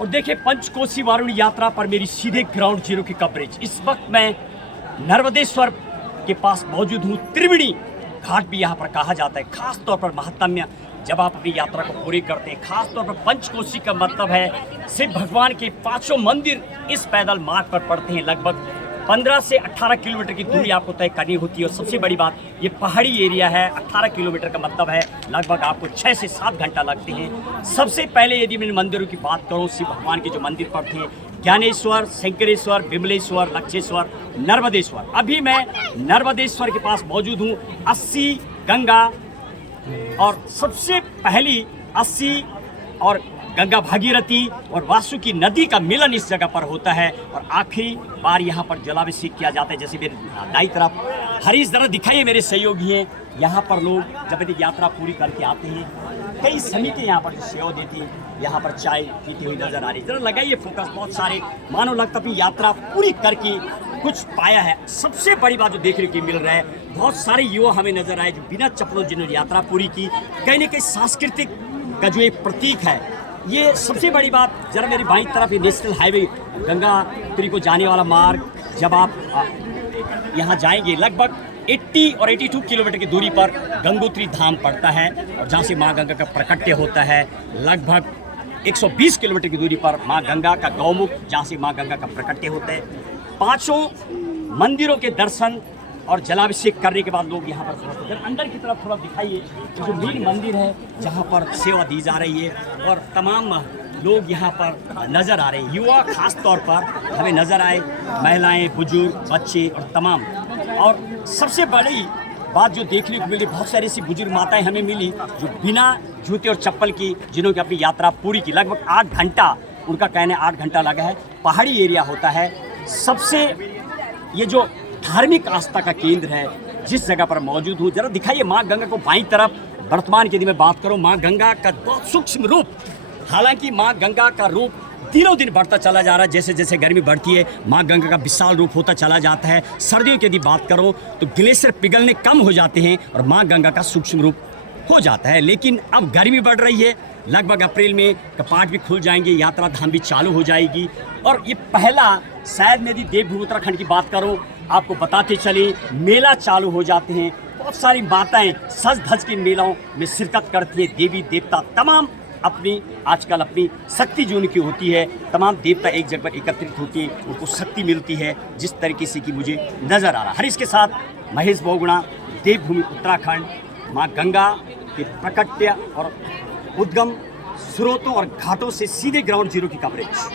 और देखिए पंचकोसी वारुणी यात्रा पर मेरी सीधे ग्राउंड जीरो की कवरेज। इस वक्त मैं नर्मदेश्वर के पास मौजूद हूँ। त्रिवेणी घाट भी यहाँ पर कहा जाता है। खास तौर पर महात्म्य जब आप अपनी यात्रा को पूरी करते हैं, खास तौर पर पंचकोसी का मतलब है शिव भगवान के 5 मंदिर इस पैदल मार्ग पर पड़ते हैं। लगभग 15 से 18 किलोमीटर की दूरी आपको तय करनी होती है। और सबसे बड़ी बात, ये पहाड़ी एरिया है। 18 किलोमीटर का मतलब है लगभग आपको 6 से 7 घंटा लगते हैं। सबसे पहले यदि मैं मंदिरों की बात करूँ, शिव भगवान के जो मंदिर पर थे, ज्ञानेश्वर, शंकरेश्वर, विमलेश्वर, लक्षेश्वर, नर्मदेश्वर। अभी मैं नर्मदेश्वर के पास मौजूद हूँ। 80 गंगा और सबसे पहली 80 और गंगा भागीरथी और वासुकी नदी का मिलन इस जगह पर होता है। और आखिरी बार यहाँ पर जलाभिषेक किया जाता है। जैसे मेरे दाई तरफ हरीश जरा दिखाइए, मेरे सहयोगी हैं। यहाँ पर लोग जब यदि यात्रा पूरी करके आते हैं, कई समिति यहाँ पर जो सेवा देती है, यहाँ पर चाय पीती हुई नजर आ रही है। जरा लगाइए फोकस। बहुत सारे मानो लगता अपनी यात्रा पूरी करके कुछ पाया है। सबसे बड़ी बात जो देखने को मिल रहा है, बहुत सारे युवा हमें नजर आए जो बिना चप्पलों जिन्होंने यात्रा पूरी की। कहीं ना कहीं सांस्कृतिक का जो एक प्रतीक है, ये सबसे बड़ी बात। जरा मेरी बाईं तरफ ये नेशनल हाईवे गंगोत्री को जाने वाला मार्ग, जब आप यहाँ जाएंगे लगभग 80 और 82 किलोमीटर की दूरी पर गंगोत्री धाम पड़ता है। और जहाँ से माँ गंगा का प्रकट्य होता है, लगभग 120 किलोमीटर की दूरी पर माँ गंगा का गौमुख, जहाँ से माँ गंगा का प्रकट्य होता है। 5 मंदिरों के दर्शन और जलाभिषेक करने के बाद लोग यहाँ पर पहुँचते हैं। अंदर की तरफ थोड़ा दिखाइए, जो मेन मंदिर है जहाँ पर सेवा दी जा रही है और तमाम लोग यहाँ पर नज़र आ रहे हैं। युवा खास तौर पर हमें नज़र आए, महिलाएं, बुजुर्ग, बच्चे और तमाम। और सबसे बड़ी बात जो देखने को मिली, बहुत सारी ऐसी बुजुर्ग माताएं हमें मिली जो बिना जूते और चप्पल की, जिन्होंने अपनी यात्रा पूरी की। लगभग 8 घंटा, उनका कहना है 8 घंटा लगा है। पहाड़ी एरिया होता है। सबसे ये जो धार्मिक आस्था का केंद्र है, जिस जगह पर मौजूद हूँ, जरा दिखाइए माँ गंगा को बाईं तरफ। वर्तमान की यदि मैं बात करूँ, माँ गंगा का बहुत सूक्ष्म रूप, हालांकि माँ गंगा का रूप दिनों दिन बढ़ता चला जा रहा है। जैसे जैसे गर्मी बढ़ती है, माँ गंगा का विशाल रूप होता चला जाता है। सर्दियों की यदि बात करो तो ग्लेशियर पिघलने कम हो जाते हैं और माँ गंगा का सूक्ष्म रूप हो जाता है। लेकिन अब गर्मी बढ़ रही है, लगभग अप्रैल में कपाट भी खुल जाएंगे, यात्रा धाम भी चालू हो जाएगी। और ये पहला, शायद मेरी देवभूमि उत्तराखंड की बात करूं, आपको बताते चले, मेला चालू हो जाते हैं। बहुत सारी माताएं सज धज के मेलों में शिरकत करती है। देवी देवता तमाम अपनी आजकल अपनी शक्ति जो उनकी होती है, तमाम देवता एक जगह पर एकत्रित होती है, उनको शक्ति मिलती है, जिस तरीके से कि मुझे नज़र आ रहा है। हरीश के साथ महेश बहुगुणा, देवभूमि उत्तराखंड, माँ गंगा के प्रकट्य और उद्गम स्रोतों और घाटों से सीधे ग्राउंड जीरो की कवरेज।